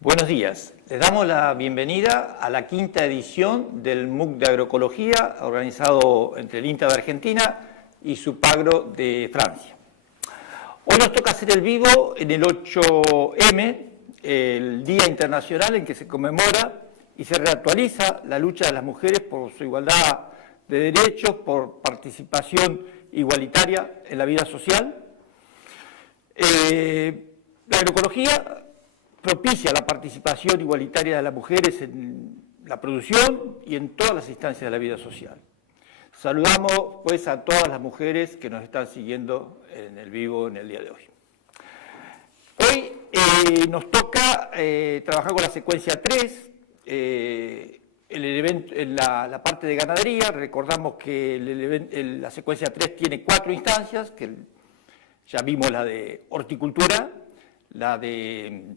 Buenos días, les damos la bienvenida a la quinta edición del MOOC de Agroecología organizado entre el INTA de Argentina y Supagro de Francia. Hoy nos toca hacer el vivo en el 8M, el Día Internacional en que se conmemora y se reactualiza la lucha de las mujeres por su igualdad de derechos, por participación igualitaria en la vida social. La agroecología propicia la participación igualitaria de las mujeres en la producción y en todas las instancias de la vida social. Saludamos pues a todas las mujeres que nos están siguiendo en el vivo en el día de hoy. Hoy nos toca trabajar con la secuencia 3, en la parte de ganadería. Recordamos que la secuencia 3 tiene 4 instancias, que ya vimos la de horticultura, la de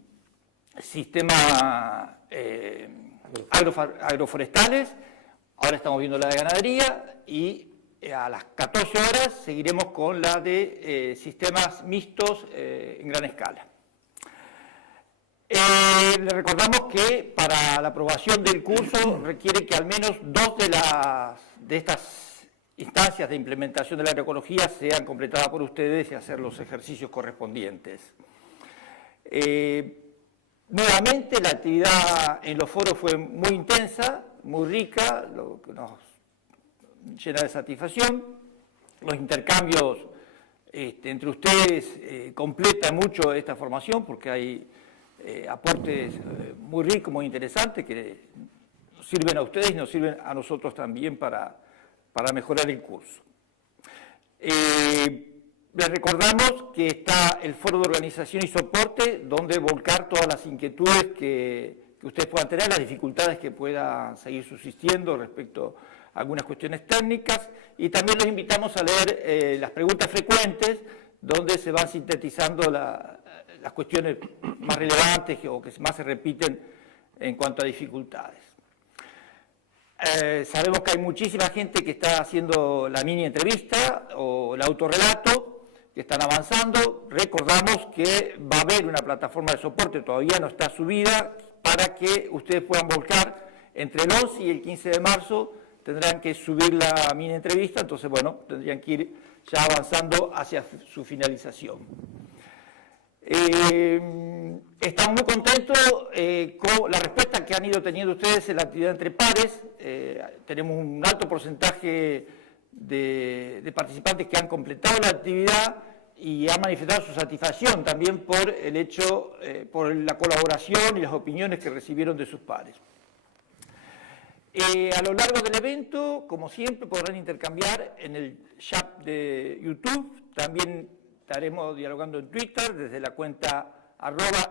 sistemas agroforestales, ahora estamos viendo la de ganadería y a las 14 horas seguiremos con la de sistemas mixtos en gran escala. Le recordamos que para la aprobación del curso requiere que al menos 2 de estas instancias de implementación de la agroecología sean completadas por ustedes y hacer los ejercicios correspondientes. Nuevamente la actividad en los foros fue muy intensa, muy rica, lo que nos llena de satisfacción. Los intercambios entre ustedes completan mucho esta formación porque hay aportes muy ricos, muy interesantes que nos sirven a ustedes y nos sirven a nosotros también para mejorar el curso. Les recordamos que está el foro de organización y soporte, donde volcar todas las inquietudes que ustedes puedan tener, las dificultades que puedan seguir subsistiendo respecto a algunas cuestiones técnicas, y también los invitamos a leer las preguntas frecuentes, donde se van sintetizando las cuestiones más relevantes o que más se repiten en cuanto a dificultades. Sabemos que hay muchísima gente que está haciendo la mini entrevista o el autorrelato, que están avanzando. Recordamos que va a haber una plataforma de soporte, todavía no está subida, para que ustedes puedan volcar entre el 11 y el 15 de marzo, tendrán que subir la mini entrevista, entonces bueno, tendrían que ir ya avanzando hacia su finalización. Estamos muy contentos con la respuesta que han ido teniendo ustedes en la actividad entre pares. Tenemos un alto porcentaje de participantes que han completado la actividad y han manifestado su satisfacción también por el hecho, por la colaboración y las opiniones que recibieron de sus pares. A lo largo del evento, como siempre, podrán intercambiar en el chat de YouTube. También estaremos dialogando en Twitter desde la cuenta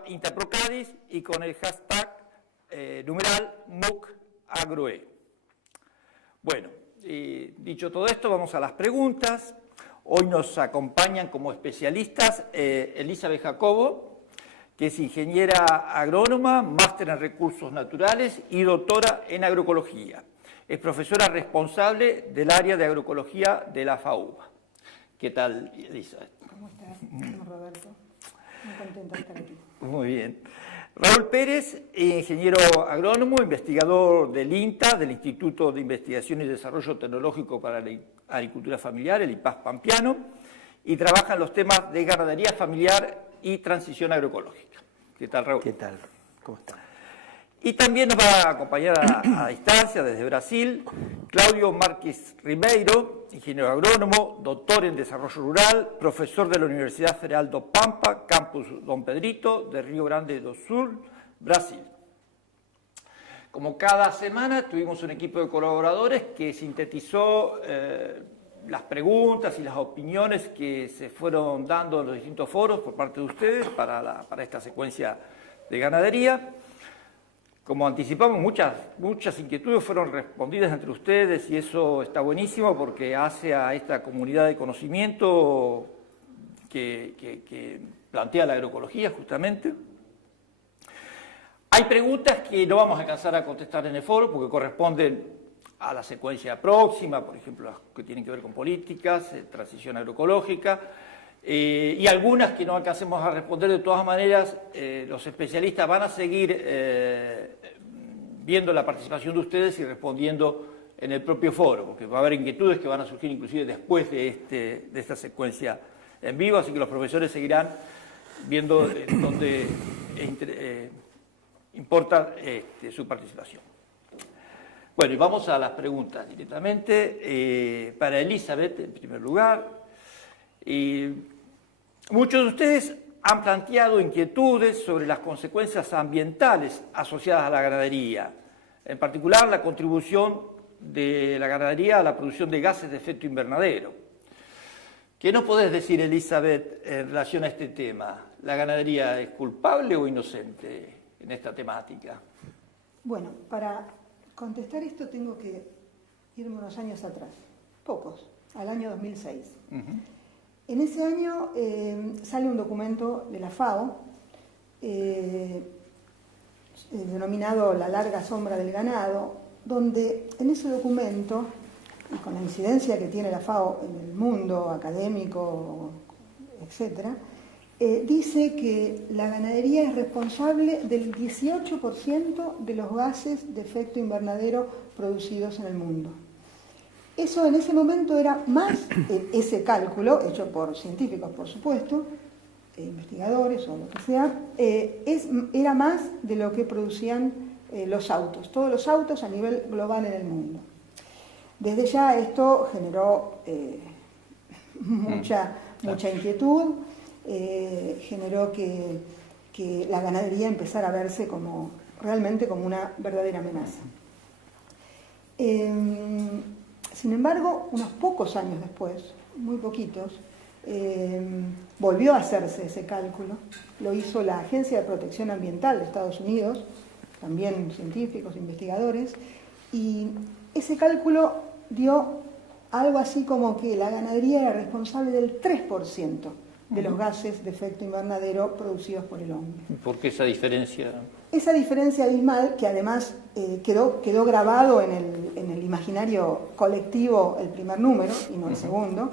@IntaProcadis y con el hashtag numeral MOOCAgroe. Bueno, dicho todo esto, vamos a las preguntas. Hoy nos acompañan como especialistas Elizabeth Jacobo, que es ingeniera agrónoma, máster en recursos naturales y doctora en agroecología. Es profesora responsable del área de agroecología de la FAUBA. ¿Qué tal, Elizabeth? ¿Cómo estás? ¿Cómo, Roberto? Muy contenta de estar aquí. Muy bien. Raúl Pérez, ingeniero agrónomo, investigador del INTA, del Instituto de Investigación y Desarrollo Tecnológico para la Agricultura Familiar, el IPAS Pampeano, y trabaja en los temas de ganadería familiar y transición agroecológica. ¿Qué tal, Raúl? ¿Qué tal? ¿Cómo está? Y también nos va a acompañar a distancia desde Brasil Claudio Márquez Ribeiro, ingeniero agrónomo, doctor en desarrollo rural, profesor de la Universidad Federal do Pampa, campus Dom Pedrito, de Rio Grande do Sul, Brasil. Como cada semana tuvimos un equipo de colaboradores que sintetizó las preguntas y las opiniones que se fueron dando en los distintos foros por parte de ustedes para esta secuencia de ganadería. Como anticipamos, muchas inquietudes fueron respondidas entre ustedes y eso está buenísimo porque hace a esta comunidad de conocimiento que plantea la agroecología justamente. Hay preguntas que no vamos a alcanzar a contestar en el foro porque corresponden a la secuencia próxima, por ejemplo, las que tienen que ver con políticas, transición agroecológica, Y algunas que no alcancemos a responder. De todas maneras, los especialistas van a seguir viendo la participación de ustedes y respondiendo en el propio foro, porque va a haber inquietudes que van a surgir inclusive después de esta secuencia en vivo, así que los profesores seguirán viendo dónde importa su participación. Bueno, y vamos a las preguntas directamente. Para Elizabeth, en primer lugar. Muchos de ustedes han planteado inquietudes sobre las consecuencias ambientales asociadas a la ganadería, en particular la contribución de la ganadería a la producción de gases de efecto invernadero. ¿Qué nos podés decir, Elizabeth, en relación a este tema? ¿La ganadería es culpable o inocente en esta temática? Bueno, para contestar esto tengo que irme unos años atrás, pocos, al año 2006. En ese año sale un documento de la FAO denominado La larga sombra del ganado, donde en ese documento, y con la incidencia que tiene la FAO en el mundo académico, etc., dice que la ganadería es responsable del 18% de los gases de efecto invernadero producidos en el mundo. Eso en ese momento era más, ese cálculo, hecho por científicos por supuesto, investigadores o lo que sea, era más de lo que producían los autos, todos los autos a nivel global en el mundo. Desde ya esto generó mucha inquietud, generó que la ganadería empezara a verse realmente como una verdadera amenaza. Sin embargo, unos pocos años después, muy poquitos, volvió a hacerse ese cálculo. Lo hizo la Agencia de Protección Ambiental de Estados Unidos, también científicos, investigadores, y ese cálculo dio algo así como que la ganadería era responsable del 3% de los gases de efecto invernadero producidos por el hombre. ¿Por qué esa diferencia? Esa diferencia abismal, que además quedó grabado en el imaginario colectivo el primer número y no el segundo,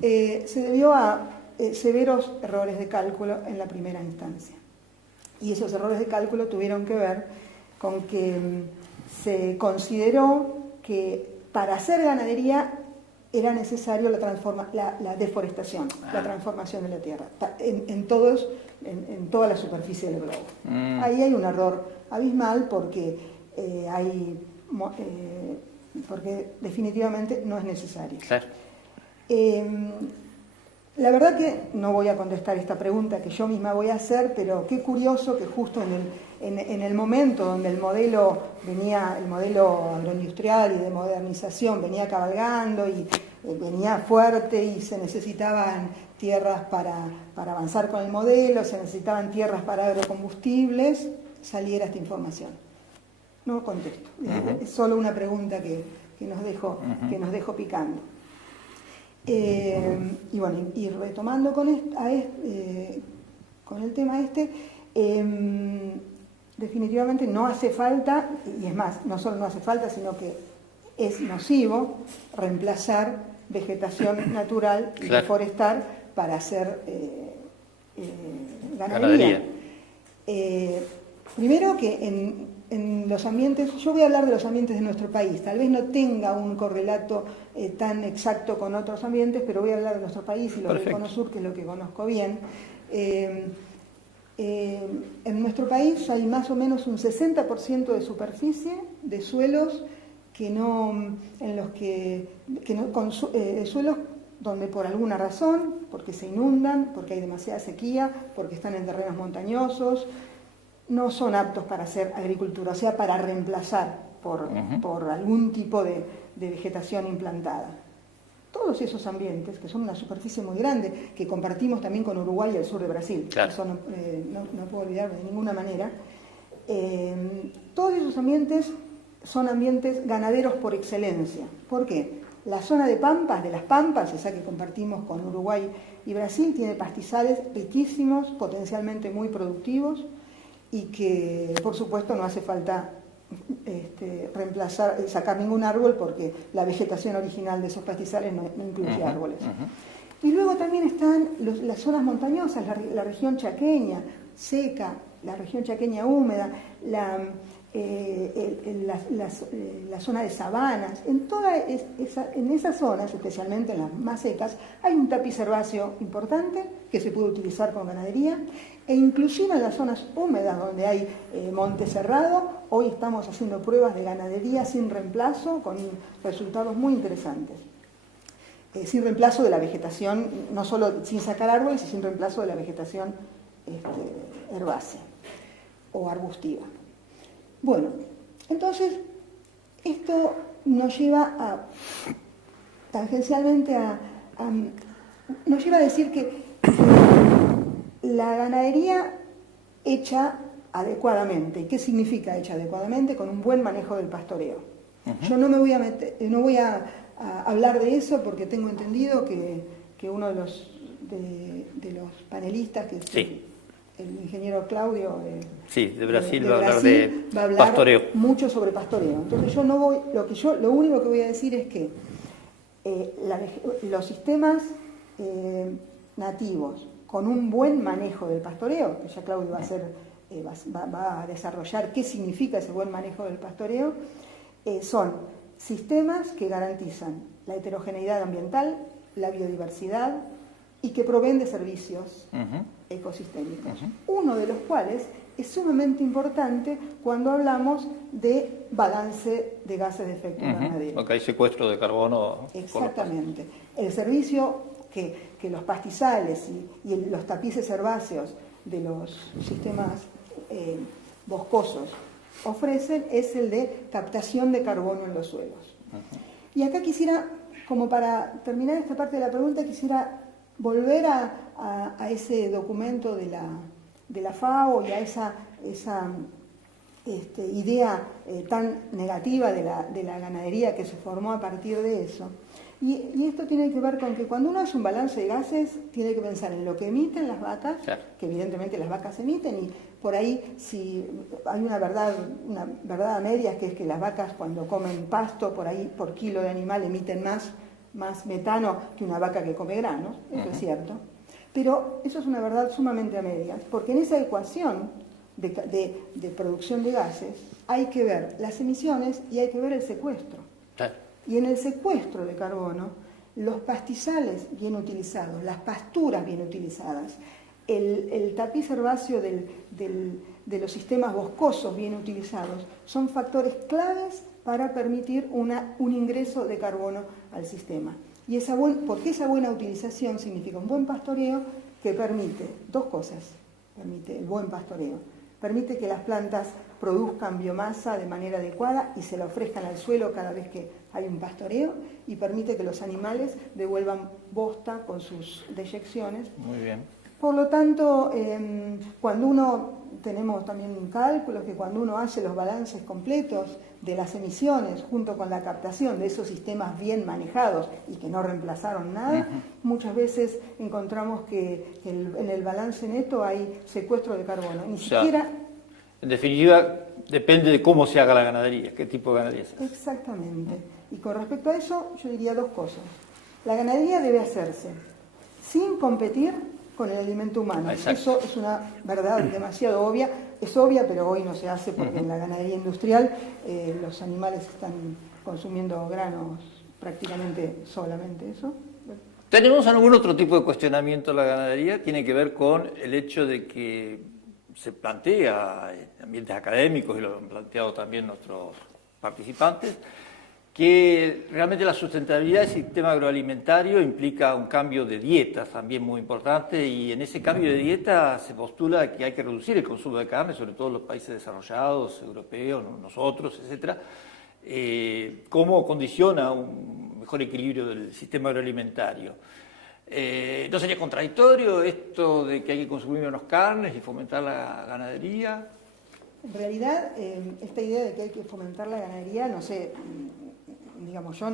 se debió a severos errores de cálculo en la primera instancia. Y esos errores de cálculo tuvieron que ver con que se consideró que para hacer ganadería era necesario la deforestación, la transformación de la tierra, en toda la superficie del globo. Ahí hay un error abismal porque definitivamente no es necesario. Claro. La verdad que no voy a contestar esta pregunta que yo misma voy a hacer, pero qué curioso que justo en el momento donde el modelo agroindustrial y de modernización venía cabalgando y venía fuerte y se necesitaban tierras para avanzar con el modelo, se necesitaban tierras para agrocombustibles, saliera esta información. No contesto, es solo una pregunta que nos dejó picando. Y bueno, y retomando con el tema definitivamente no hace falta, y es más, no solo no hace falta, sino que es nocivo reemplazar vegetación natural y deforestar para hacer ganadería. Primero que en los ambientes, yo voy a hablar de los ambientes de nuestro país, tal vez no tenga un correlato tan exacto con otros ambientes, pero voy a hablar de nuestro país y lo del Cono Sur, que es lo que conozco bien. En nuestro país hay más o menos un 60% de superficie de suelos suelos donde por alguna razón, porque se inundan, porque hay demasiada sequía, porque están en terrenos montañosos, no son aptos para hacer agricultura, o sea, para reemplazar por algún tipo de vegetación implantada. Todos esos ambientes, que son una superficie muy grande, que compartimos también con Uruguay y el sur de Brasil, claro. Eso no puedo olvidar de ninguna manera, todos esos ambientes son ambientes ganaderos por excelencia. ¿Por qué? La zona de las Pampas, esa que compartimos con Uruguay y Brasil, tiene pastizales riquísimos, potencialmente muy productivos, y que por supuesto no hace falta sacar ningún árbol porque la vegetación original de esos pastizales no incluye árboles. Y luego también están las zonas montañosas, la región chaqueña seca, la región chaqueña húmeda, la zona de sabanas. En esas zonas, especialmente en las más secas, hay un tapiz herbáceo importante que se puede utilizar con ganadería, e inclusive en las zonas húmedas donde hay monte cerrado, hoy estamos haciendo pruebas de ganadería sin reemplazo con resultados muy interesantes. Sin reemplazo de la vegetación, no solo sin sacar árboles, sino sin reemplazo de la vegetación herbácea o arbustiva. Bueno, entonces esto nos lleva tangencialmente nos lleva a decir que la ganadería hecha adecuadamente. ¿Qué significa hecha adecuadamente? Con un buen manejo del pastoreo. Yo no me voy a hablar de eso porque tengo entendido que uno de los panelistas, que es el ingeniero Claudio de Brasil, va a hablar pastoreo. Mucho sobre pastoreo. Entonces yo no voy, lo único que voy a decir es que los sistemas nativos con un buen manejo del pastoreo, que ya Claudio va a desarrollar qué significa ese buen manejo del pastoreo, son sistemas que garantizan la heterogeneidad ambiental, la biodiversidad y que proveen de servicios ecosistémicos. Uno de los cuales es sumamente importante cuando hablamos de balance de gases de efecto invernadero. Porque hay secuestro de carbono. Exactamente. El servicio que los pastizales y los tapices herbáceos de los sistemas boscosos ofrecen es el de captación de carbono en los suelos. Y acá quisiera, como para terminar esta parte de la pregunta, quisiera volver a ese documento de la FAO y a esa idea tan negativa de la ganadería que se formó a partir de eso. Y esto tiene que ver con que cuando uno hace un balance de gases, tiene que pensar en lo que emiten las vacas, claro, que evidentemente las vacas emiten, y por ahí si hay una verdad a medias, que es que las vacas cuando comen pasto, por ahí por kilo de animal emiten más metano que una vaca que come granos, eso es cierto. Pero eso es una verdad sumamente a medias, porque en esa ecuación de producción de gases hay que ver las emisiones y hay que ver el secuestro. Claro. Y en el secuestro de carbono, los pastizales bien utilizados, las pasturas bien utilizadas, el tapiz herbáceo de los sistemas boscosos bien utilizados, son factores claves para permitir un ingreso de carbono al sistema. Y porque esa buena utilización significa un buen pastoreo que permite dos cosas. Permite el buen pastoreo. Permite que las plantas produzcan biomasa de manera adecuada y se la ofrezcan al suelo cada vez que hay un pastoreo, y permite que los animales devuelvan bosta con sus deyecciones. Muy bien. Por lo tanto, tenemos también cálculos que cuando uno hace los balances completos de las emisiones junto con la captación de esos sistemas bien manejados y que no reemplazaron nada, muchas veces encontramos que en el balance neto hay secuestro de carbono. En definitiva, depende de cómo se haga la ganadería, qué tipo de ganadería se hace. Exactamente. Y con respecto a eso, yo diría dos cosas. La ganadería debe hacerse sin competir con el alimento humano. Exacto. Eso es una verdad demasiado obvia. Es obvia, pero hoy no se hace porque en la ganadería industrial los animales están consumiendo granos prácticamente solamente eso. ¿Tenemos algún otro tipo de cuestionamiento a la ganadería? Tiene que ver con el hecho de que se plantea en ambientes académicos, y lo han planteado también nuestros participantes, que realmente la sustentabilidad del sistema agroalimentario implica un cambio de dieta también muy importante, y en ese cambio de dieta se postula que hay que reducir el consumo de carne, sobre todo en los países desarrollados, europeos, nosotros, etcétera. ¿Cómo condiciona un mejor equilibrio del sistema agroalimentario? ¿No sería contradictorio esto de que hay que consumir menos carnes y fomentar la ganadería? En realidad, esta idea de que hay que fomentar la ganadería, no sé, digamos, yo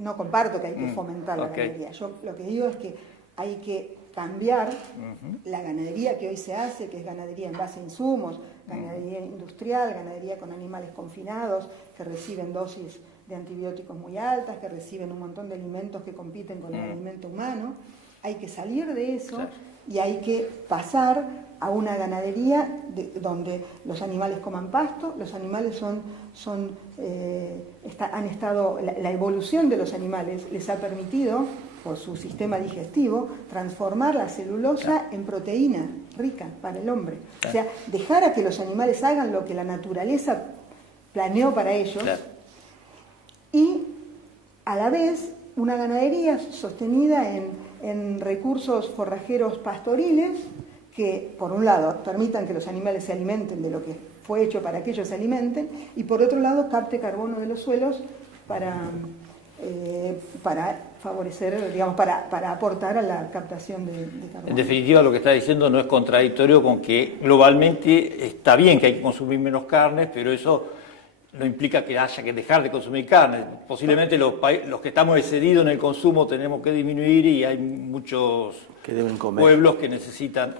no comparto que hay que fomentar la ganadería. Yo lo que digo es que hay que cambiar la ganadería que hoy se hace, que es ganadería en base a insumos, ganadería industrial, ganadería con animales confinados que reciben dosis de antibióticos muy altas, que reciben un montón de alimentos que compiten con el alimento humano. Hay que salir de eso, claro, y hay que pasar a una ganadería donde los animales coman pasto, los animales han estado, la evolución de los animales les ha permitido, por su sistema digestivo, transformar la celulosa, claro, en proteína rica para el hombre. Claro. O sea, dejar a que los animales hagan lo que la naturaleza planeó para ellos, claro, y a la vez una ganadería sostenida en recursos forrajeros pastoriles que, por un lado, permitan que los animales se alimenten de lo que fue hecho para que ellos se alimenten, y por otro lado, capte carbono de los suelos para favorecer, digamos, para aportar a la captación de carbono. En definitiva, lo que está diciendo no es contradictorio con que globalmente está bien que hay que consumir menos carne, pero eso no implica que haya que dejar de consumir carne. Posiblemente los que estamos excedidos en el consumo tenemos que disminuir, y hay muchos que deben comer, pueblos que necesitan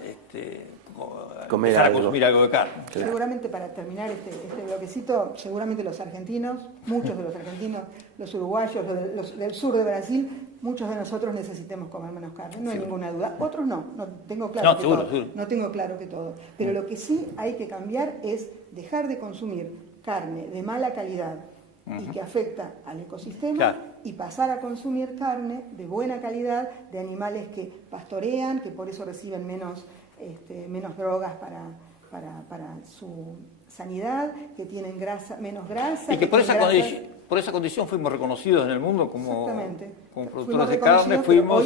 empezar a consumir algo de carne. Claro. Seguramente, para terminar este bloquecito, seguramente los argentinos, muchos de los argentinos, los uruguayos, los del sur de Brasil, muchos de nosotros necesitemos comer menos carne, no hay ninguna duda. Otros no tengo claro no tengo claro que todo. Pero lo que sí hay que cambiar es dejar de consumir carne de mala calidad y que afecta al ecosistema, claro, y pasar a consumir carne de buena calidad, de animales que pastorean, que por eso reciben menos drogas para su sanidad, que tienen menos grasa. Y que por esa condición fuimos reconocidos en el mundo como productores de carne,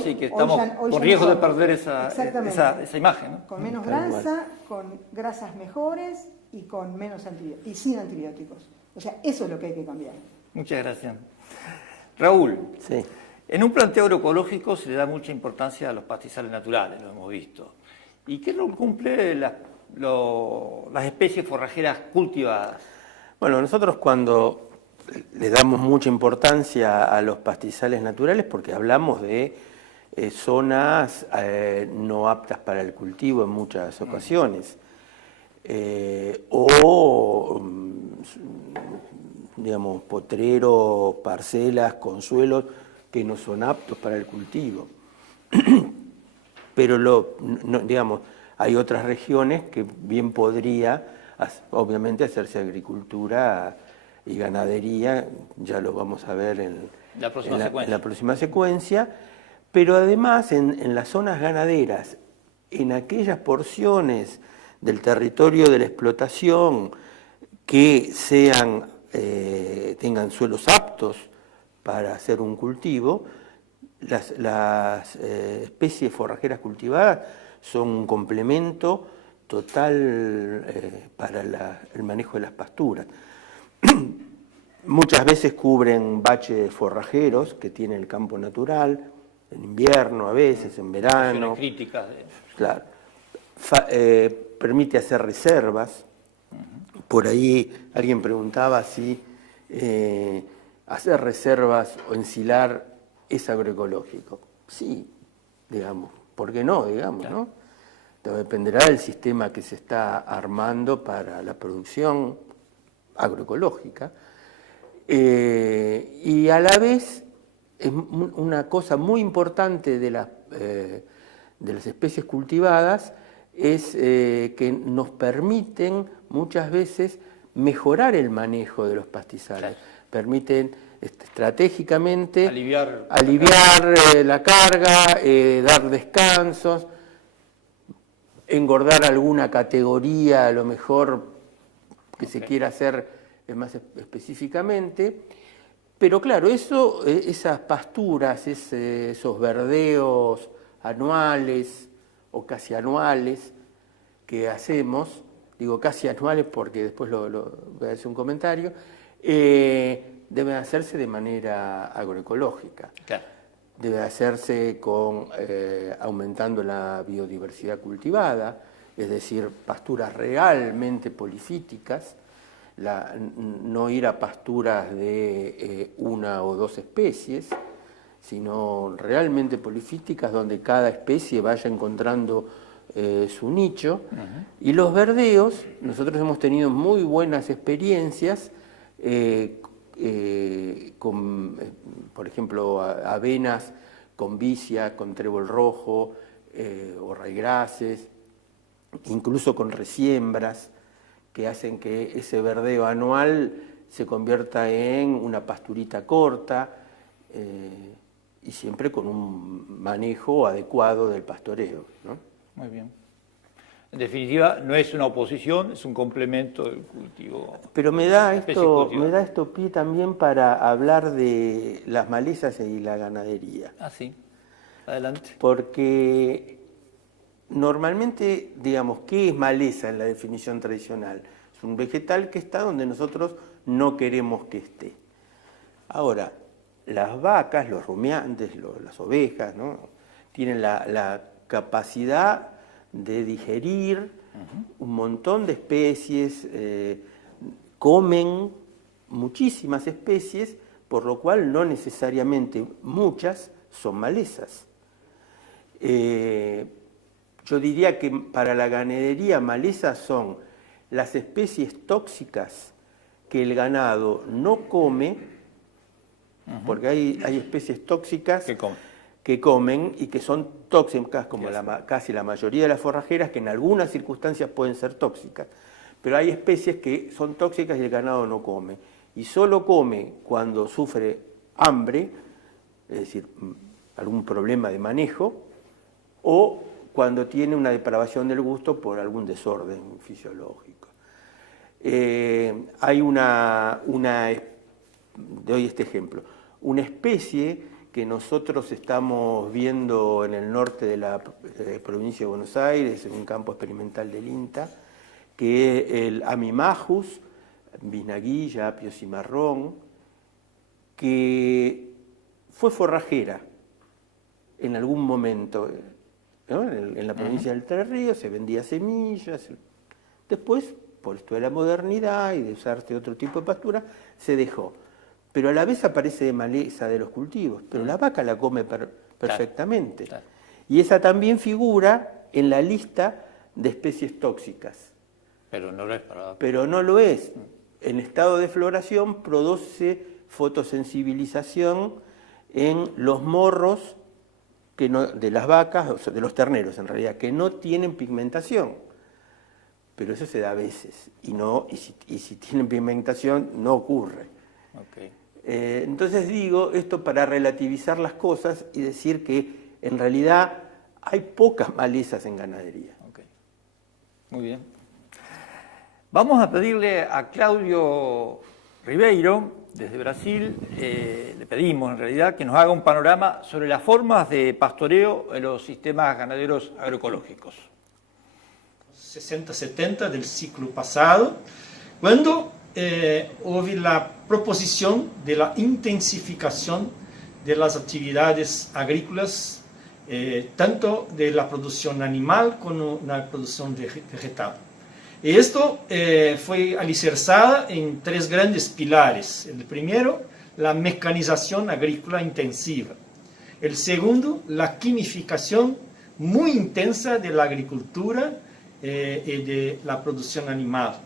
y que estamos con riesgo de perder esa imagen, ¿no? Con menos grasa, con grasas mejores y con menos y sin antibióticos. O sea, eso es lo que hay que cambiar. Muchas gracias. Raúl, sí, en un planteo agroecológico se le da mucha importancia a los pastizales naturales, lo hemos visto. ¿Y qué rol cumple las especies forrajeras cultivadas? Bueno, nosotros cuando le damos mucha importancia a los pastizales naturales, porque hablamos de zonas no aptas para el cultivo en muchas ocasiones, digamos, potreros, parcelas, consuelos que no son aptos para el cultivo. Pero digamos, hay otras regiones que bien podría, obviamente, hacerse agricultura y ganadería, ya lo vamos a ver en la próxima secuencia, pero además en las zonas ganaderas, en aquellas porciones del territorio de la explotación que tengan suelos aptos para hacer un cultivo, las especies forrajeras cultivadas son un complemento total para el manejo de las pasturas. Muchas veces cubren baches forrajeros que tiene el campo natural, en invierno a veces, en verano. Críticas. Claro. Permite hacer reservas. Por ahí alguien preguntaba si hacer reservas o ensilar es agroecológico. Sí, digamos, ¿por qué no? Digamos, claro, ¿no? Todo dependerá del sistema que se está armando para la producción agroecológica. Y a la vez es una cosa muy importante de las especies cultivadas es que nos permiten muchas veces mejorar el manejo de los pastizales. Claro. Permiten estratégicamente aliviar la carga, dar descansos, engordar alguna categoría, a lo mejor que se quiera hacer más específicamente. Pero claro, esas pasturas, esos verdeos anuales o casi anuales que hacemos, digo casi anuales porque después voy a hacer un comentario, deben hacerse de manera agroecológica. Claro. Debe hacerse aumentando la biodiversidad cultivada, es decir, pasturas realmente polifíticas, no ir a pasturas de una o dos especies, sino realmente polifíticas donde cada especie vaya encontrando su nicho. Uh-huh. Y los verdeos, nosotros hemos tenido muy buenas experiencias por ejemplo, avenas con vicia, con trébol rojo, o raigrases, incluso con resiembras, que hacen que ese verdeo anual se convierta en una pasturita corta, y siempre con un manejo adecuado del pastoreo, ¿no? Muy bien. En definitiva, no es una oposición, es un complemento del cultivo. Pero me da esto pie también para hablar de las malezas y la ganadería. Ah, sí. Adelante. Porque normalmente, digamos, ¿qué es maleza en la definición tradicional? Es un vegetal que está donde nosotros no queremos que esté. Ahora, las vacas, los rumiantes, las ovejas, ¿no?, tienen la capacidad de digerir un montón de especies, comen muchísimas especies, por lo cual no necesariamente muchas son malezas. Yo diría que para la ganadería malezas son las especies tóxicas que el ganado no come, porque hay especies tóxicas que comen y que son tóxicas, como casi la mayoría de las forrajeras, que en algunas circunstancias pueden ser tóxicas. Pero hay especies que son tóxicas y el ganado no come. Y solo come cuando sufre hambre, es decir, algún problema de manejo, o cuando tiene una depravación del gusto por algún desorden fisiológico. Hay doy este ejemplo, una especie que nosotros estamos viendo en el norte de la provincia de Buenos Aires, en un campo experimental del INTA, que es el Amimajus, bisnaguilla, apio cimarrón, que fue forrajera en algún momento, ¿no?, en la provincia del Entre Ríos, se vendía semillas. Después, por esto de la modernidad y de usarse otro tipo de pastura, se dejó. Pero a la vez aparece de maleza de los cultivos, pero la vaca la come perfectamente. Claro. Y esa también figura en la lista de especies tóxicas. Pero no lo es para la vaca. Pero no lo es. En estado de floración produce fotosensibilización en los morros de las vacas, o sea, de los terneros en realidad, que no tienen pigmentación. Pero eso se da a veces. Y si tienen pigmentación, no ocurre. Okay. Entonces digo esto para relativizar las cosas y decir que en realidad hay pocas malezas en ganadería. Okay. Muy bien. Vamos a pedirle a Claudio Ribeiro, desde Brasil, le pedimos en realidad que nos haga un panorama sobre las formas de pastoreo en los sistemas ganaderos agroecológicos. 60-70 del ciclo pasado, cuando hubo la proposición de la intensificación de las actividades agrícolas, tanto de la producción animal como la producción vegetal. Y esto fue alicerzada en tres grandes pilares. El primero, la mecanización agrícola intensiva. El segundo, la quimificación muy intensa de la agricultura y de la producción animal.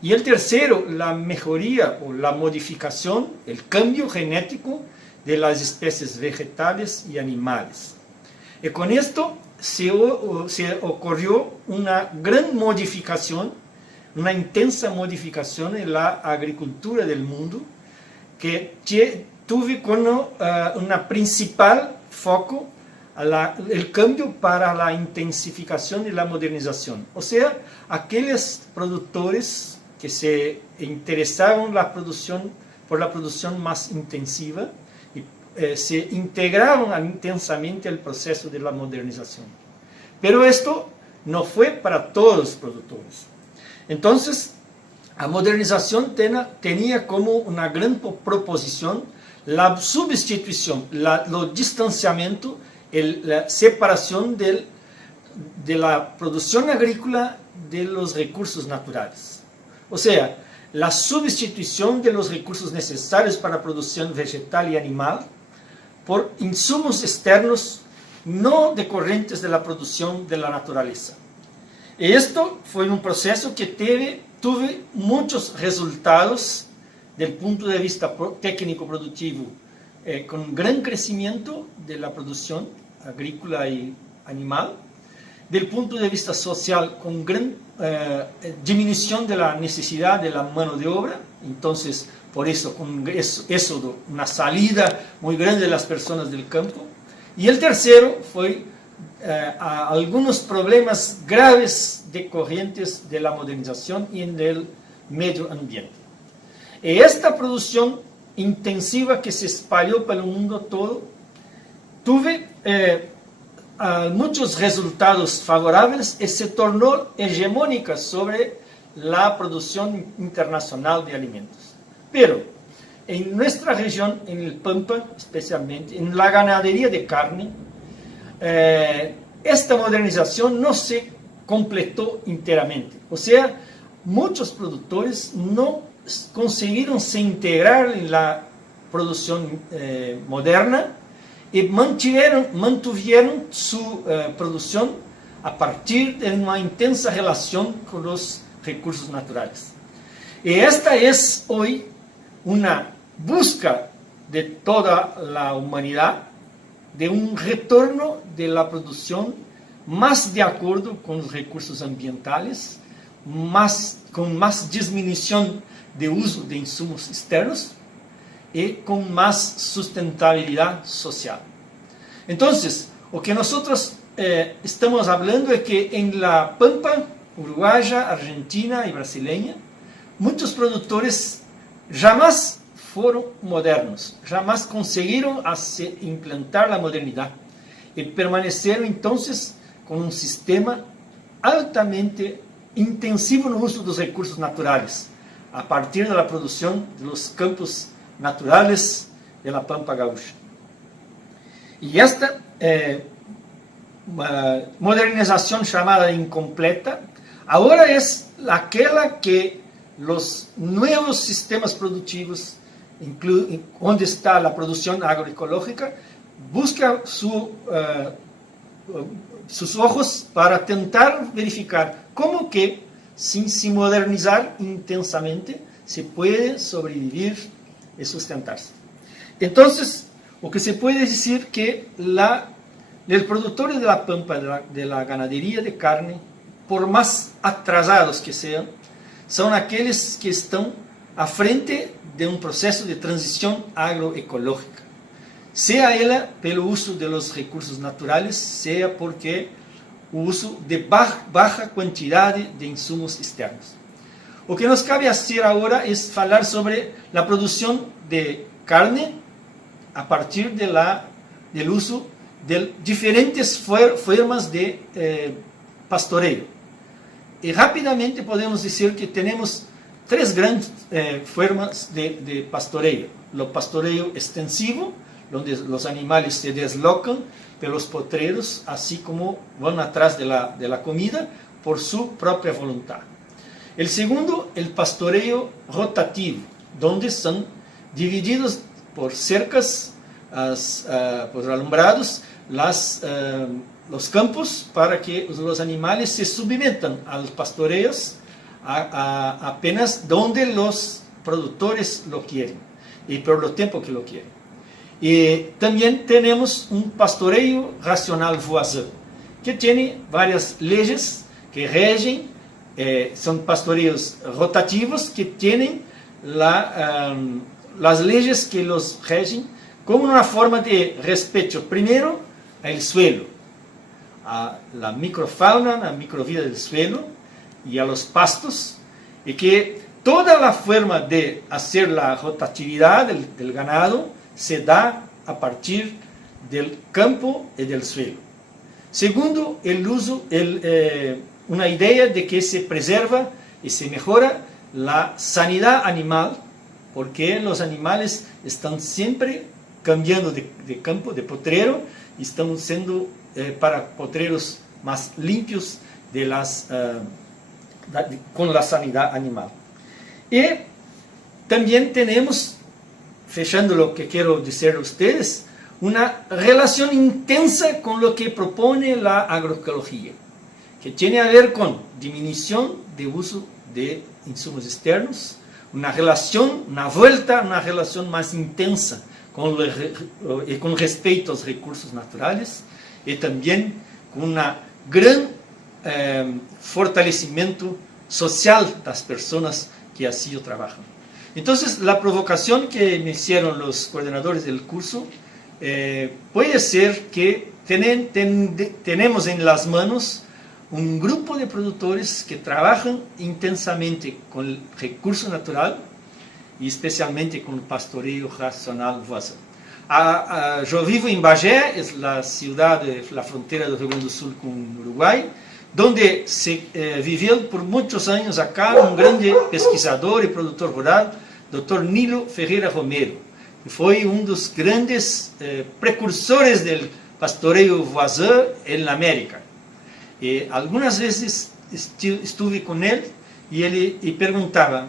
Y el tercero, la mejoría o la modificación, el cambio genético de las especies vegetales y animales. Y con esto se ocurrió una gran modificación, una intensa modificación en la agricultura del mundo, que tuvo como una principal foco el cambio para la intensificación y la modernización. O sea, aquellos productores que se interesaban por la producción más intensiva y se integraron intensamente al proceso de la modernización. Pero esto no fue para todos los productores. Entonces, la modernización tenía como una gran proposición la sustitución, el distanciamiento, la separación de la producción agrícola de los recursos naturales. O sea, la sustitución de los recursos necesarios para la producción vegetal y animal por insumos externos no decorrentes de la producción de la naturaleza. Y esto fue un proceso que tuvo muchos resultados del punto de vista técnico-productivo, con gran crecimiento de la producción agrícola y animal, del punto de vista social, con gran disminución de la necesidad de la mano de obra, entonces por eso con éxodo, una salida muy grande de las personas del campo. Y el tercero fue a algunos problemas graves decorrentes de la modernización y del medio ambiente. Y esta producción intensiva que se espalhó por el mundo todo, tuve muchos resultados favorables y se tornó hegemónica sobre la producción internacional de alimentos. Pero en nuestra región, en el Pampa especialmente, en la ganadería de carne, esta modernización no se completó enteramente. O sea, muchos productores no consiguieron se integrar en la producción moderna y mantuvieron su producción a partir de una intensa relación con los recursos naturales. Y esta es hoy una búsqueda de toda la humanidad de un retorno de la producción más de acuerdo con los recursos ambientales, con más disminución de uso de insumos externos y con más sustentabilidad social. Entonces, lo que nosotros estamos hablando es que en la Pampa uruguaya, argentina y brasileña, muchos productores jamás fueron modernos, jamás consiguieron implantar la modernidad y permanecieron entonces con un sistema altamente intensivo en el uso de los recursos naturales, a partir de la producción de los campos naturales de la Pampa gaúcha. Y esta modernización llamada incompleta, ahora es aquella que los nuevos sistemas productivos, donde está la producción agroecológica, busca sus ojos para intentar verificar cómo que, sin se modernizar intensamente, se puede sobrevivir y sustentarse. Entonces, lo que se puede decir que los productores de la Pampa, de la ganadería de carne, por más atrasados que sean, son aquellos que están a frente de un proceso de transición agroecológica, sea ella pelo uso de los recursos naturales, sea porque o uso de baja cantidad de insumos externos. Lo que nos cabe hacer ahora es hablar sobre la producción de carne a partir del uso de diferentes formas de pastoreo. Y rápidamente podemos decir que tenemos tres grandes formas de pastoreo. Lo pastoreo extensivo, donde los animales se deslocan de los potreros, así como van atrás de la comida por su propia voluntad. El segundo, el pastoreo rotativo, donde son divididos por cercas, por alumbrados, los campos para que los animales se submetan a los pastoreos apenas donde los productores lo quieren y por lo tiempo que lo quieren. Y también tenemos un pastoreo racional voisin, que tiene varias leyes que rigen, son pastoreos rotativos que tienen las leyes que los rigen como una forma de respeto, primero, al suelo, a la microfauna, a la microvida del suelo y a los pastos, y que toda la forma de hacer la rotatividad del ganado se da a partir del campo y del suelo. Segundo, el uso, una idea de que se preserva y se mejora la sanidad animal, porque los animales están siempre cambiando de campo, de potrero, y están siendo para potreros más limpios con la sanidad animal. Y también tenemos, fechando lo que quiero decir a ustedes, una relación intensa con lo que propone la agroecología, que tiene a ver con disminución de uso de insumos externos, una relación, una vuelta a una relación más intensa con respecto a los recursos naturales y también con un gran fortalecimiento social de las personas que así trabajan. Entonces, la provocación que me hicieron los coordinadores del curso puede ser que tenemos en las manos un grupo de productores que trabajan intensamente con el recurso natural y especialmente con el pastoreo racional voisin. Yo vivo en Bagé, es la ciudad de la frontera del Rio Grande do Sul con Uruguay, donde se vivió por muchos años acá un grande pesquisador y productor rural, Dr. Nilo Ferreira Romero, que fue uno de los grandes precursores del pastoreo voisin en la América. Algunas veces estuve con él y preguntaba,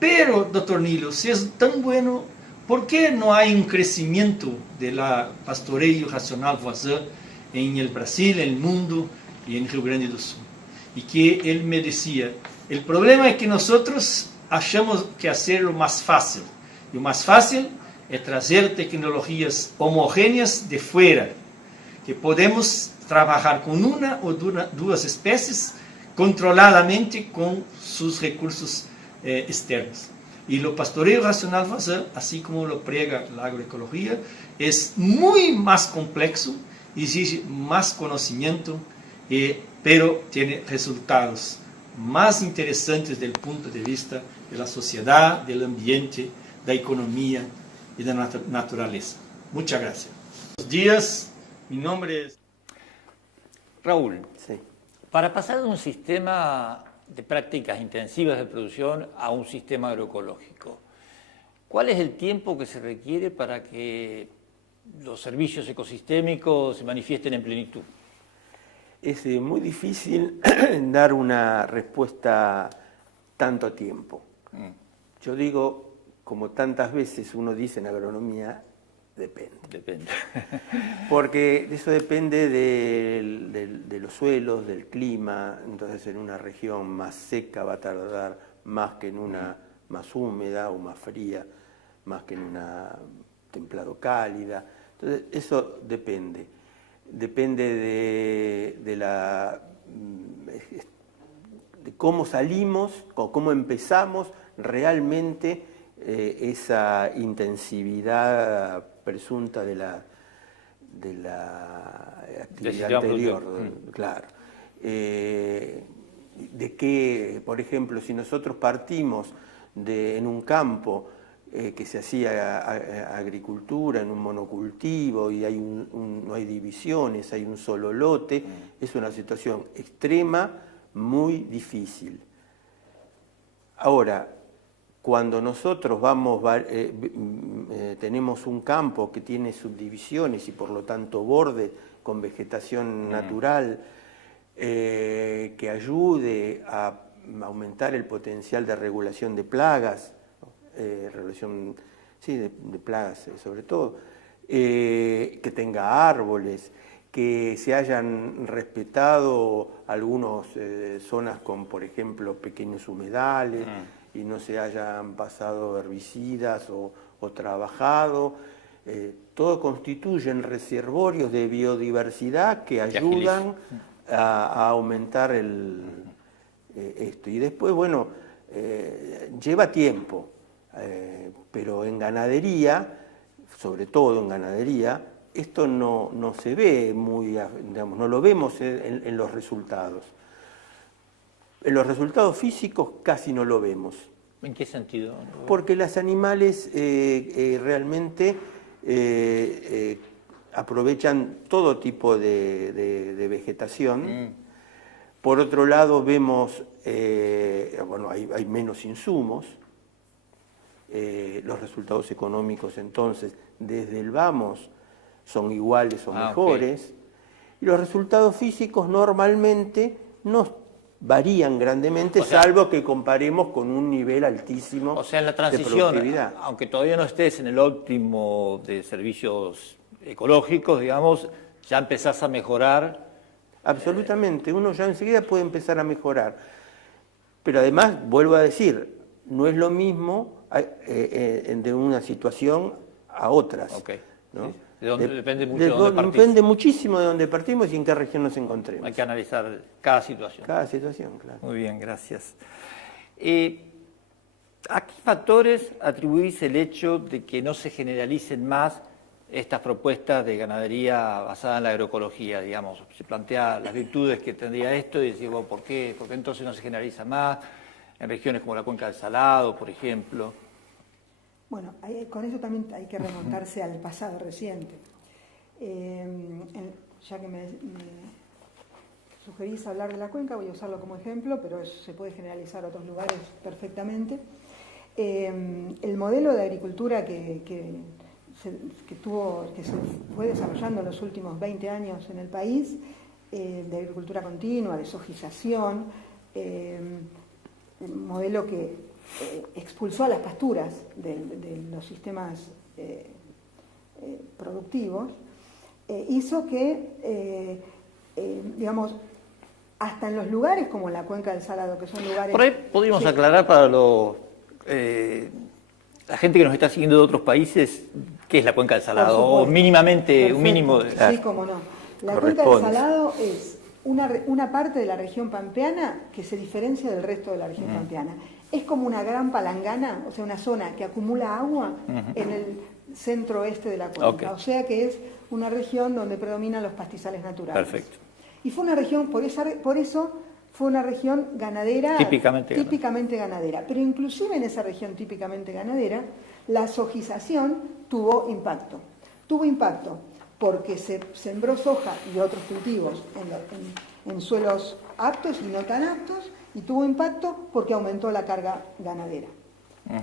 pero doctor Nilo, si es tan bueno, ¿por qué no hay un crecimiento del pastoreo racional voisin en el Brasil, en el mundo y en Rio Grande do Sul? Y que él me decía, el problema es que nosotros achamos que hacerlo más fácil, y lo más fácil es traer tecnologías homogéneas de fuera, que podemos trabajar con una o dos especies controladamente con sus recursos externos. Y lo pastoreo racional voisin, así como lo prega la agroecología, es muy más complejo, exige más conocimiento, pero tiene resultados más interesantes desde el punto de vista de la sociedad, del ambiente, de la economía y de la naturaleza. Muchas gracias. Buenos días, mi nombre es... Raúl, Sí. para pasar de un sistema de prácticas intensivas de producción a un sistema agroecológico, ¿cuál es el tiempo que se requiere para que los servicios ecosistémicos se manifiesten en plenitud? Es muy difícil dar una respuesta tanto tiempo. Yo digo, como tantas veces uno dice en agronomía, depende. Depende. Porque eso depende de los suelos, del clima. Entonces, en una región más seca va a tardar más que en una más húmeda o más fría, más que en una templado cálida. Entonces, eso depende. Depende de cómo salimos, o cómo empezamos realmente esa intensividad presunta de la actividad anterior, claro. De que, por ejemplo, si nosotros partimos en un campo que se hacía agricultura en un monocultivo y no hay divisiones, hay un solo lote, es una situación extrema, muy difícil. Ahora, cuando nosotros tenemos un campo que tiene subdivisiones y por lo tanto bordes con vegetación natural que ayude a aumentar el potencial de regulación de plagas, de plagas sobre todo, que tenga árboles, que se hayan respetado algunas zonas con, por ejemplo, pequeños humedales y no se hayan pasado herbicidas o trabajado. Todo constituyen reservorios de biodiversidad que ayudan a aumentar esto. Y después, bueno, lleva tiempo. Pero en ganadería, sobre todo en ganadería, esto no se ve muy, digamos, no lo vemos en los resultados. En los resultados físicos casi no lo vemos. ¿En qué sentido? Porque los animales realmente aprovechan todo tipo de vegetación. Por otro lado vemos, bueno, hay menos insumos. Los resultados económicos entonces desde el vamos son iguales o mejores, okay. Y los resultados físicos normalmente no varían grandemente, salvo que comparemos con un nivel altísimo de productividad. O sea, en la transición, aunque todavía no estés en el óptimo de servicios ecológicos, digamos, ya empezás a mejorar. Absolutamente, uno ya enseguida puede empezar a mejorar. Pero además, vuelvo a decir, no es lo mismo de una situación a otras. Okay. ¿no? Sí. Depende mucho de dónde partimos. Depende muchísimo de dónde partimos y en qué región nos encontremos. Hay que analizar cada situación. Cada situación, claro. Muy bien, gracias. ¿A qué factores atribuís el hecho de que no se generalicen más estas propuestas de ganadería basada en la agroecología? Digamos, se plantea las virtudes que tendría esto y decís, bueno, ¿por qué entonces no se generaliza más en regiones como la Cuenca del Salado, por ejemplo? Bueno, con eso también hay que remontarse al pasado reciente. Ya que me sugerís hablar de la cuenca, voy a usarlo como ejemplo, pero eso se puede generalizar a otros lugares perfectamente. El modelo de agricultura que se fue desarrollando en los últimos 20 años en el país, de agricultura continua, de sojización, el modelo que expulsó a las pasturas de los sistemas productivos, hizo que, digamos, hasta en los lugares como la Cuenca del Salado, que son lugares... Por ahí podríamos aclarar para la gente que nos está siguiendo de otros países qué es la Cuenca del Salado, o mínimamente, perfecto, un mínimo... Sí, cómo no. La Cuenca del Salado es una parte de la región pampeana que se diferencia del resto de la región pampeana. Es como una gran palangana, o sea, una zona que acumula agua en el centro oeste de la cuenca. Okay. O sea que es una región donde predominan los pastizales naturales. Perfecto. Y fue una región, por eso fue una región ganadera, típicamente ganadera. Pero inclusive en esa región típicamente ganadera, la sojización tuvo impacto. Tuvo impacto porque se sembró soja y otros cultivos en suelos aptos y no tan aptos, y tuvo impacto porque aumentó la carga ganadera.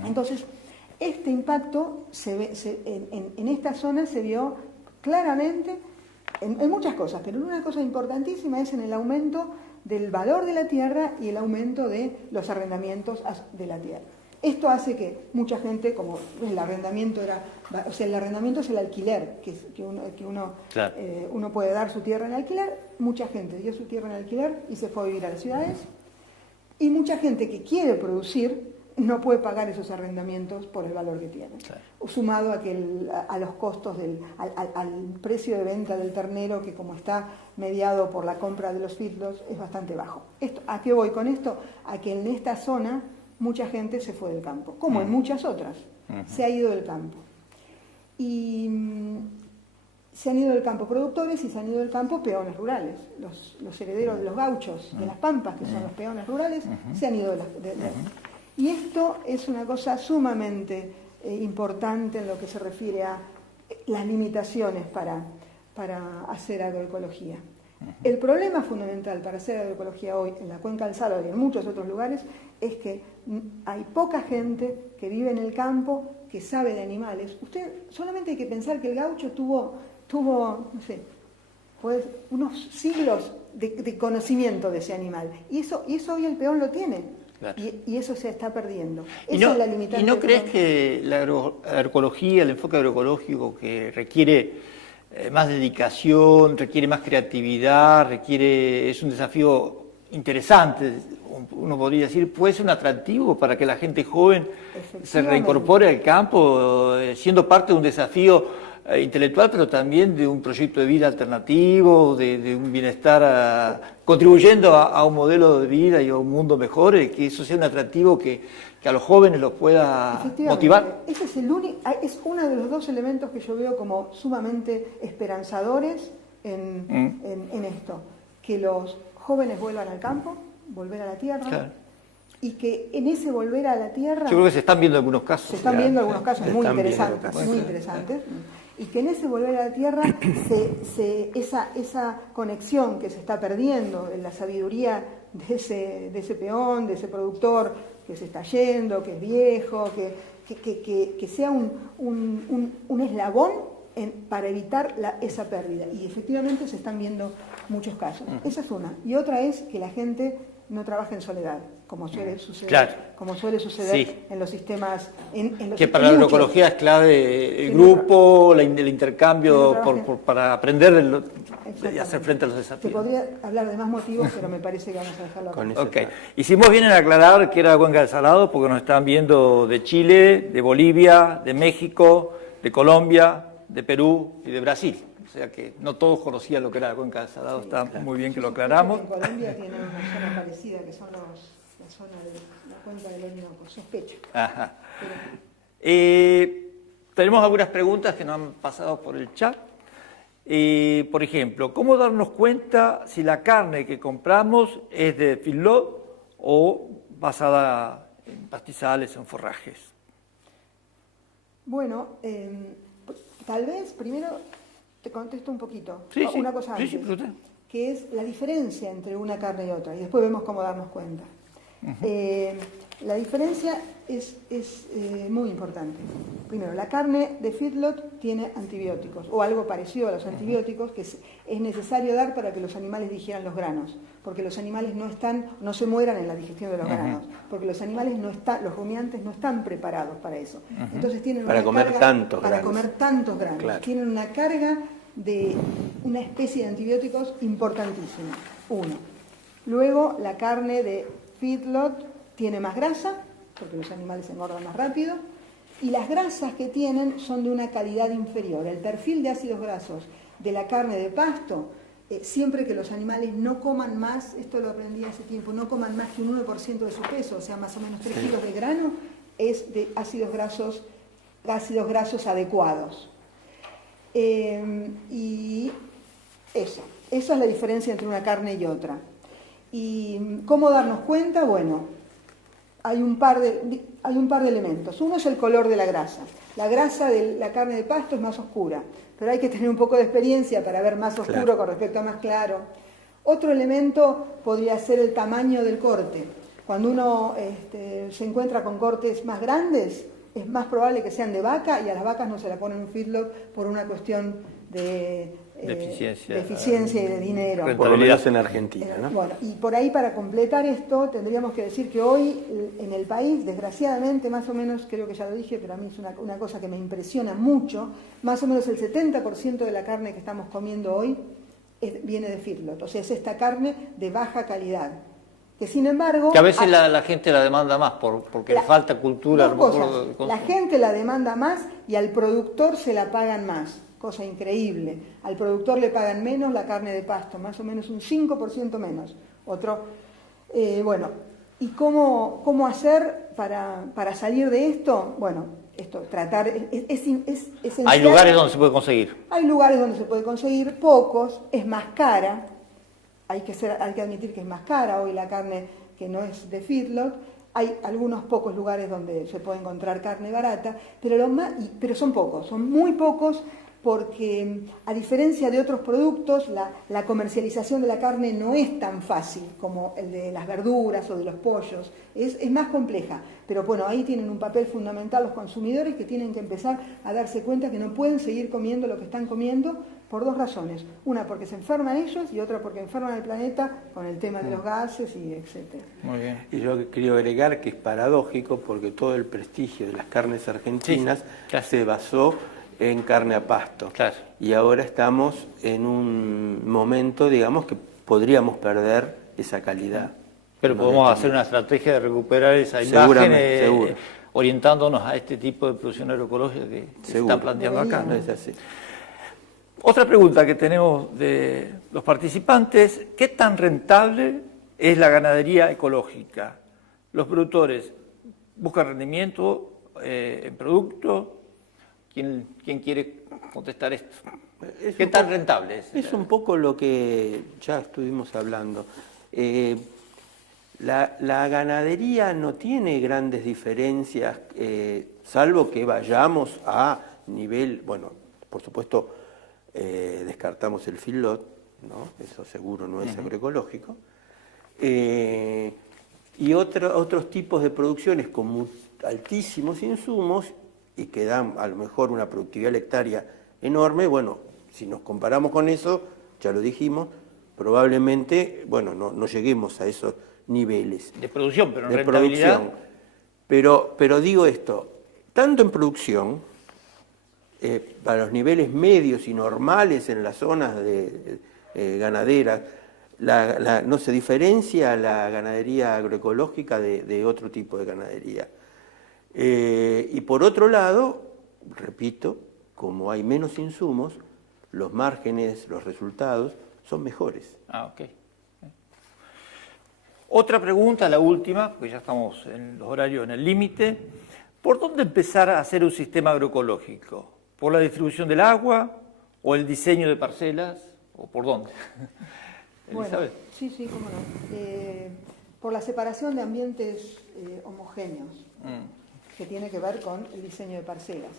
Entonces, este impacto en esta zona se vio claramente en muchas cosas, pero en una cosa importantísima es en el aumento del valor de la tierra y el aumento de los arrendamientos de la tierra. Esto hace que mucha gente, como el arrendamiento el arrendamiento es el alquiler, uno puede dar su tierra en alquiler, mucha gente dio su tierra en alquiler y se fue a vivir a las ciudades, y mucha gente que quiere producir no puede pagar esos arrendamientos por el valor que tiene, claro, sumado a los costos, al precio de venta del ternero, que como está mediado por la compra de los feedlots es bastante bajo. ¿A qué voy con esto? A que en esta zona mucha gente se fue del campo, como en muchas otras, se ha ido del campo. Y se han ido del campo productores y se han ido del campo peones rurales. Los herederos de los gauchos de las pampas, que son los peones rurales, se han ido Y esto es una cosa sumamente importante en lo que se refiere a las limitaciones para hacer agroecología. El problema fundamental para hacer agroecología hoy en la Cuenca del Salado y en muchos otros lugares es que hay poca gente que vive en el campo, que sabe de animales. Solamente hay que pensar que el gaucho tuvo no sé, pues unos siglos de conocimiento de ese animal. Y eso hoy el peón lo tiene. Claro. Y eso se está perdiendo. Es la limitante. ¿Y no crees que la agroecología, el enfoque agroecológico, que requiere más dedicación, requiere más creatividad, es un desafío interesante, uno podría decir, puede ser un atractivo para que la gente joven se reincorpore al campo, siendo parte de un desafío intelectual, pero también de un proyecto de vida alternativo, de un bienestar, contribuyendo a un modelo de vida y a un mundo mejor, que eso sea un atractivo que a los jóvenes los pueda motivar? Ese es uno de los dos elementos que yo veo como sumamente esperanzadores en esto, que los jóvenes vuelvan al campo, volver a la tierra, claro, y que en ese volver a la tierra... Yo creo que se están viendo algunos casos. Se están viendo algunos casos muy interesantes. Y que en ese volver a la tierra esa conexión que se está perdiendo en la sabiduría de ese peón, de ese productor que se está yendo, que es viejo, que sea un eslabón para evitar esa pérdida. Y efectivamente se están viendo muchos casos. Esa es una. Y otra es que la gente no trabaje en soledad, como suele suceder, Claro. Sí. En los sistemas... En los Que para la agroecología es clave el grupo, el intercambio para aprender y hacer frente a los Te desafíos. podría hablar de más motivos, pero me parece que vamos a dejarlo acá. Con eso Ok. está. Hicimos bien en aclarar que era Cuenca del Salado porque nos están viendo de Chile, de Bolivia, de México, de Colombia, de Perú y de Brasil. O sea que no todos conocían lo que era la Cuenca del Salado. Sí, Está claro. muy bien que lo Yo sospecho aclaramos. que en Colombia tienen una zona parecida, que son la zona de la cuenca del Orinoco, sospecho. Ajá. Pero, Tenemos algunas preguntas que nos han pasado por el chat. Por ejemplo, ¿cómo darnos cuenta si la carne que compramos es de feedlot o basada en pastizales o en forrajes? bueno, tal vez primero te contesto un poquito. Sí, una sí. cosa Sí, antes, sí, pregunta. que es la diferencia entre una carne y otra, y después vemos cómo darnos cuenta. La diferencia es muy importante. Primero, la carne de feedlot tiene antibióticos, o algo parecido a los antibióticos que es necesario dar para que los animales digieran los granos, porque los animales no se mueran en la digestión de los granos, porque los animales los rumiantes no están preparados para eso. Entonces tienen Para una comer carga, tantos para granos. comer tantos granos. Claro. Tienen una carga de una especie de antibióticos importantísima. Uno. Luego, la carne de feedlot tiene más grasa, porque los animales engordan más rápido, y las grasas que tienen son de una calidad inferior. El perfil de ácidos grasos de la carne de pasto, siempre que los animales no coman más, esto lo aprendí hace tiempo, no coman más que un 1% de su peso, o sea, más o menos 3 kilos de grano, es de ácidos grasos adecuados. Y esa es la diferencia entre una carne y otra. ¿Y cómo darnos cuenta? Bueno, hay un par de elementos. Uno es el color de la grasa. La grasa de la carne de pasto es más oscura, pero hay que tener un poco de experiencia para ver más oscuro Claro. con respecto a más claro. Otro elemento podría ser el tamaño del corte. Cuando uno se encuentra con cortes más grandes, es más probable que sean de vaca, y a las vacas no se la ponen un feedlot por una cuestión de eficiencia y de dinero. Por lo menos en Argentina, ¿no? Bueno, y por ahí, para completar esto, tendríamos que decir que hoy en el país, desgraciadamente, más o menos, creo que ya lo dije, pero a mí es una cosa que me impresiona mucho, más o menos el 70% de la carne que estamos comiendo hoy viene de feedlot, o sea, es esta carne de baja calidad. Que sin embargo... Que a veces la gente la demanda más porque le falta cultura. Dos cosas. La gente la demanda más y al productor se la pagan más. Cosa increíble. Al productor le pagan menos la carne de pasto, más o menos un 5% menos. Bueno, ¿y cómo hacer para salir de esto? Bueno, tratar, es esencial. Hay lugares donde se puede conseguir. Hay lugares donde se puede conseguir, pocos, es más cara. Hay que admitir que es más cara hoy la carne que no es de feedlot. Hay algunos pocos lugares donde se puede encontrar carne barata, pero son pocos, son muy pocos, porque a diferencia de otros productos, la comercialización de la carne no es tan fácil como el de las verduras o de los pollos, es más compleja. Pero bueno, ahí tienen un papel fundamental los consumidores, que tienen que empezar a darse cuenta que no pueden seguir comiendo lo que están comiendo por dos razones. Una, porque se enferman ellos, y otra, porque enferman al planeta con el tema de los gases y etcétera. Muy bien. Y yo quiero agregar que es paradójico porque todo el prestigio de las carnes argentinas Sí, claro. se basó en carne a pasto. Claro. Y ahora estamos en un momento, digamos, que podríamos perder esa calidad. Pero No podemos de hacer una estrategia de recuperar esa imagen, Seguramente, seguro. orientándonos a este tipo de producción agroecológica que se Seguro. está planteando acá. No es así. Otra pregunta que tenemos de los participantes: ¿qué tan rentable es la ganadería ecológica? ¿Los productores buscan rendimiento en producto? ¿Quién quiere contestar esto? ¿Qué tan rentable es? Es un poco lo que ya estuvimos hablando. La ganadería no tiene grandes diferencias, salvo que vayamos a nivel, bueno, por supuesto, descartamos el feedlot, ¿no? Eso seguro no es agroecológico. Y otros tipos de producciones con altísimos insumos y que dan a lo mejor una productividad a la hectárea enorme. Bueno, si nos comparamos con eso, ya lo dijimos, probablemente, bueno, no lleguemos a esos niveles. De producción, pero en De rentabilidad. producción. Pero digo esto, tanto en producción, para los niveles medios y normales en las zonas ganaderas, no se diferencia la ganadería agroecológica de otro tipo de ganadería. Y por otro lado, repito, como hay menos insumos, los márgenes, los resultados son mejores. Ah, ok. Otra pregunta, la última, porque ya estamos en los horarios en el límite. ¿Por dónde empezar a hacer un sistema agroecológico? ¿Por la distribución del agua o el diseño de parcelas? ¿O por dónde? Bueno, sí, cómo no. Por la separación de ambientes homogéneos, que tiene que ver con el diseño de parcelas.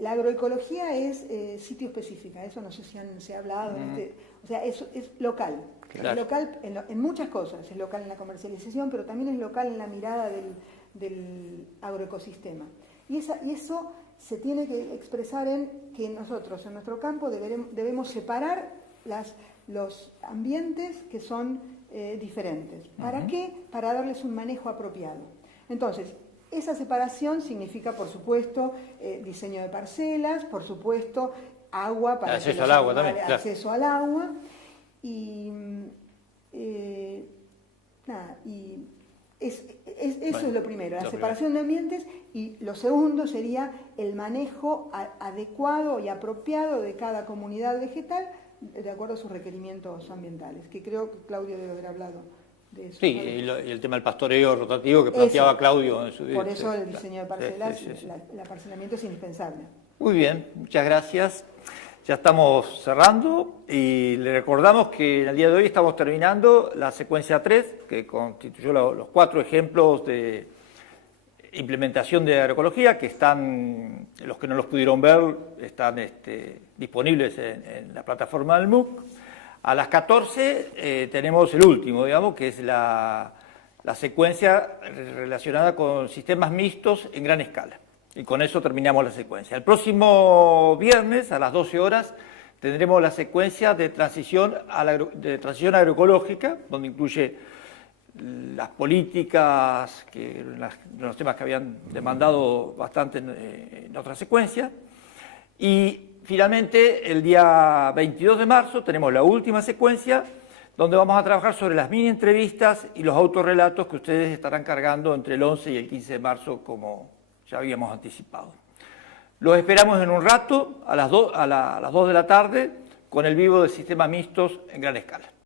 La agroecología es sitio específica, eso no sé si se ha hablado, o sea, es local. Claro. Es local en muchas cosas, es local en la comercialización, pero también es local en la mirada del agroecosistema. Y eso se tiene que expresar en que nosotros, en nuestro campo, debemos separar los ambientes que son diferentes. ¿Para qué? Para darles un manejo apropiado. Entonces, esa separación significa, por supuesto, diseño de parcelas, por supuesto, agua para acceso al agua también, claro. Acceso al agua y eso es lo primero, la separación de ambientes, y lo segundo sería el manejo adecuado y apropiado de cada comunidad vegetal de acuerdo a sus requerimientos ambientales, que creo que Claudio debe haber hablado de eso. Sí, y el tema del pastoreo rotativo que planteaba Claudio en su video. Por eso el diseño de parcelas, sí. El aparcelamiento es indispensable. Muy bien, muchas gracias. Ya estamos cerrando y le recordamos que en el día de hoy estamos terminando la secuencia 3, que constituyó los 4 ejemplos de implementación de agroecología, que están, los que no los pudieron ver, están disponibles en la plataforma del MOOC. A las 14 tenemos el último, digamos, que es la secuencia relacionada con sistemas mixtos en gran escala. Y con eso terminamos la secuencia. El próximo viernes, a las 12 horas, tendremos la secuencia de transición agroecológica, donde incluye las políticas, los temas que habían demandado bastante en otra secuencia. Y finalmente, el día 22 de marzo, tenemos la última secuencia, donde vamos a trabajar sobre las mini entrevistas y los autorrelatos que ustedes estarán cargando entre el 11 y el 15 de marzo, como ya habíamos anticipado. Los esperamos en un rato, a las 2 de la tarde, con el vivo de sistemas mixtos en gran escala.